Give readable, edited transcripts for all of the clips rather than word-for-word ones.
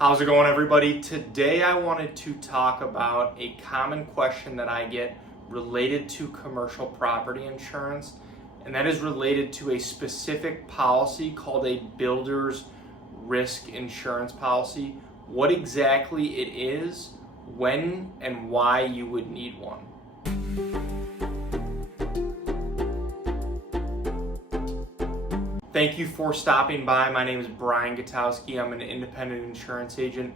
How's it going, everybody? Today I wanted to talk about a common question that I get related to commercial property insurance, and that is related to a specific policy called a builder's risk insurance policy. What exactly it is, when and why you would need one. Thank you for stopping by. My name is Brian Gutowski. I'm an independent insurance agent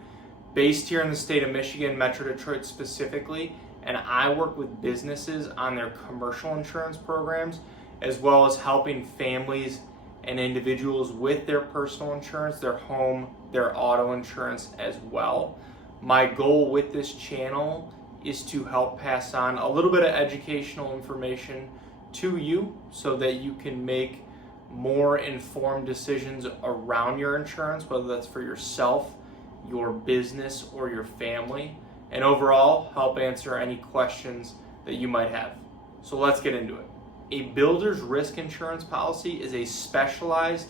based here in the state of Michigan, Metro Detroit specifically, and I work with businesses on their commercial insurance programs, as well as helping families and individuals with their personal insurance, their home, their auto insurance as well. My goal with this channel is to help pass on a little bit of educational information to you so that you can make more informed decisions around your insurance, whether that's for yourself, your business, or your family, and overall help answer any questions that you might have. So let's get into it. A builder's risk insurance policy is a specialized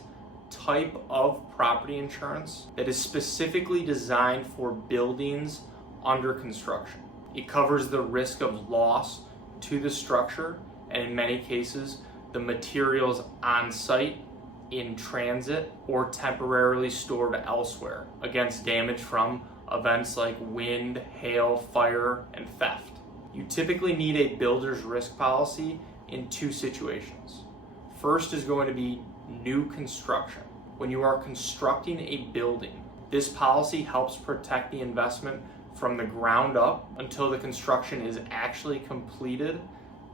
type of property insurance that is specifically designed for buildings under construction. It covers the risk of loss to the structure, and in many cases, the materials on site, in transit, or temporarily stored elsewhere against damage from events like wind, hail, fire, and theft. You typically need a builder's risk policy in two situations. First is going to be new construction. When you are constructing a building, this policy helps protect the investment from the ground up until the construction is actually completed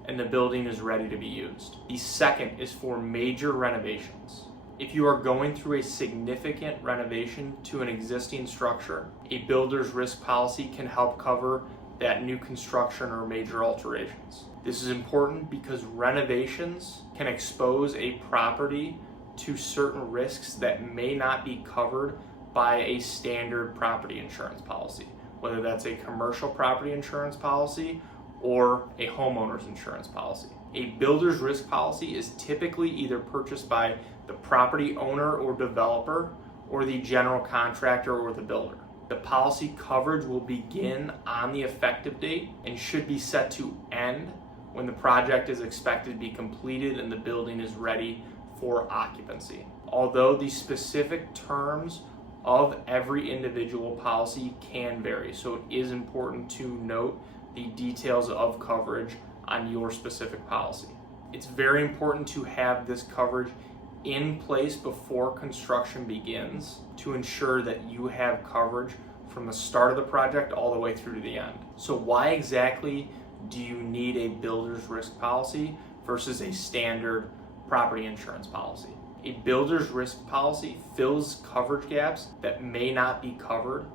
and the building is ready to be used. The second is for major renovations. If you are going through a significant renovation to an existing structure, a builder's risk policy can help cover that new construction or major alterations. This is important because renovations can expose a property to certain risks that may not be covered by a standard property insurance policy, whether that's a commercial property insurance policy or a homeowner's insurance policy. A builder's risk policy is typically either purchased by the property owner or developer, or the general contractor or the builder. The policy coverage will begin on the effective date and should be set to end when the project is expected to be completed and the building is ready for occupancy. Although the specific terms of every individual policy can vary, so it is important to note the details of coverage on your specific policy. It's very important to have this coverage in place before construction begins to ensure that you have coverage from the start of the project all the way through to the end. So why exactly do you need a builder's risk policy versus a standard property insurance policy? A builder's risk policy fills coverage gaps that may not be covered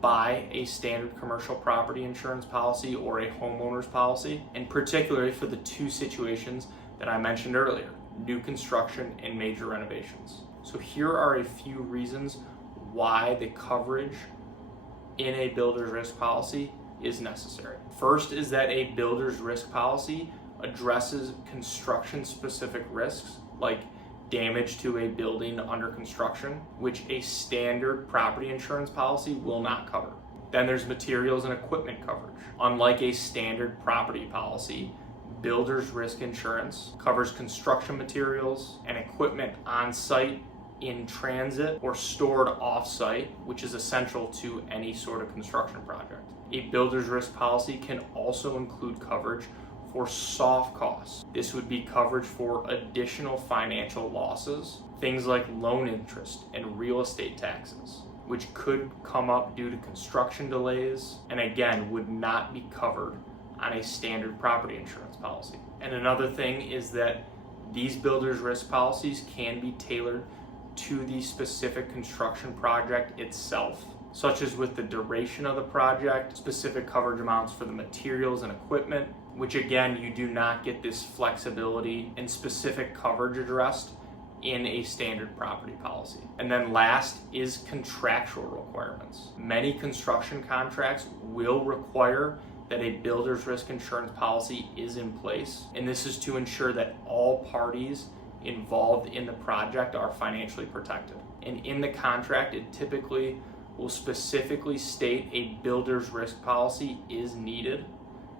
by a standard commercial property insurance policy or a homeowner's policy, and particularly for the two situations that I mentioned earlier, new construction and major renovations. So here are a few reasons why the coverage in a builder's risk policy is necessary. First is that a builder's risk policy addresses construction-specific risks like damage to a building under construction, which a standard property insurance policy will not cover. Then there's materials and equipment coverage. Unlike a standard property policy, builder's risk insurance covers construction materials and equipment on site, in transit, or stored off site, which is essential to any sort of construction project. A builder's risk policy can also include coverage for soft costs. This would be coverage for additional financial losses, things like loan interest and real estate taxes, which could come up due to construction delays, and again, would not be covered on a standard property insurance policy. And another thing is that these builder's risk policies can be tailored to the specific construction project itself, such as with the duration of the project, specific coverage amounts for the materials and equipment, which again, you do not get this flexibility and specific coverage addressed in a standard property policy. And then last is contractual requirements. Many construction contracts will require that a builder's risk insurance policy is in place, and this is to ensure that all parties involved in the project are financially protected. And in the contract, it typically will specifically state a builder's risk policy is needed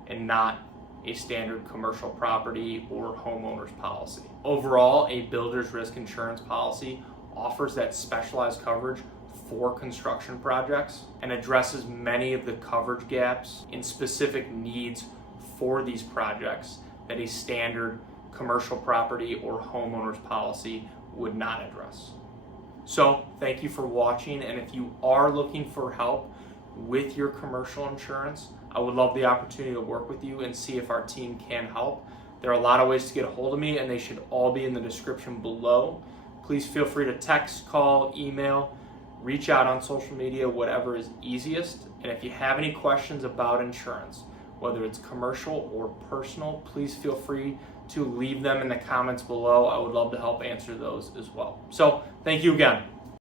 and not a standard commercial property or homeowner's policy. Overall, a builder's risk insurance policy offers that specialized coverage for construction projects and addresses many of the coverage gaps in specific needs for these projects that a standard commercial property or homeowner's policy would not address. So thank you for watching, and if you are looking for help with your commercial insurance, I would love the opportunity to work with you and see if our team can help. There are a lot of ways to get a hold of me, and they should all be in the description below. Please feel free to text, call, email, reach out on social media, whatever is easiest. And if you have any questions about insurance, whether it's commercial or personal, please feel free to leave them in the comments below. I would love to help answer those as well. So thank you again.